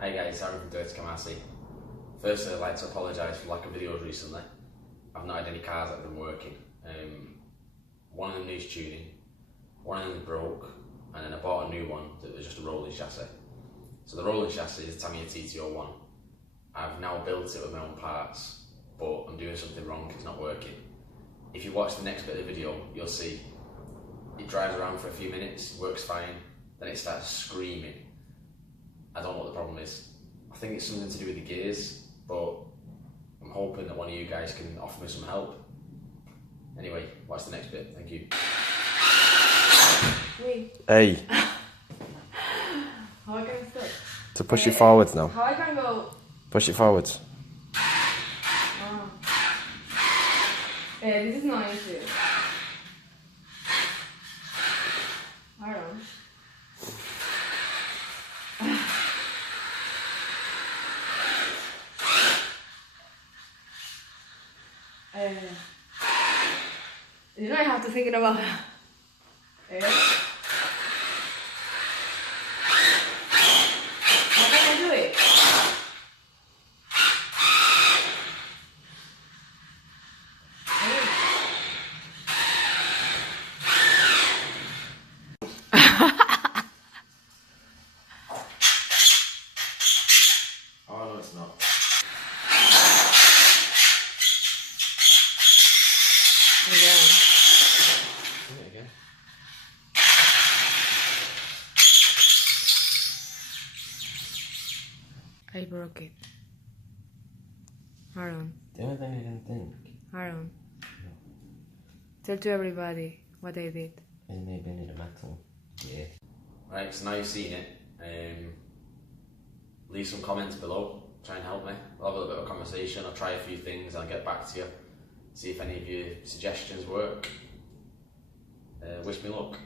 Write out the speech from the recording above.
Hey guys, Aaron from Dirty Kamasi. Firstly, I'd like to apologise for lack of videos recently. I've not had any cars that have been working. One of them needs tuning, one of them broke, and then I bought a new one that was just a rolling chassis. So the rolling chassis is Tamiya TT01. I've now built it with my own parts, but I'm doing something wrong, it's not working. If you watch the next bit of the video, you'll see it drives around for a few minutes, works fine, then it starts screaming. I don't know what the problem is. I think it's something to do with the gears, but I'm hoping that one of you guys can offer me some help. Anyway, watch the next bit. Thank you. Wait. Hey. How I can start? So push it forwards now. How I can go? Push it forwards. This is not easy. Hold on. You know I have to think about it. How can I do it? Oh no, it's not. Again. Do it again. I broke it. Aaron. The only thing I can think Aaron. Tell to everybody what I did. is maybe need a metal. Yeah. Right, so now you've seen it, leave some comments below, try and help me. We'll have a little bit of a conversation, I'll try a few things, I'll get back to you, see if any of your suggestions work. Wish me luck.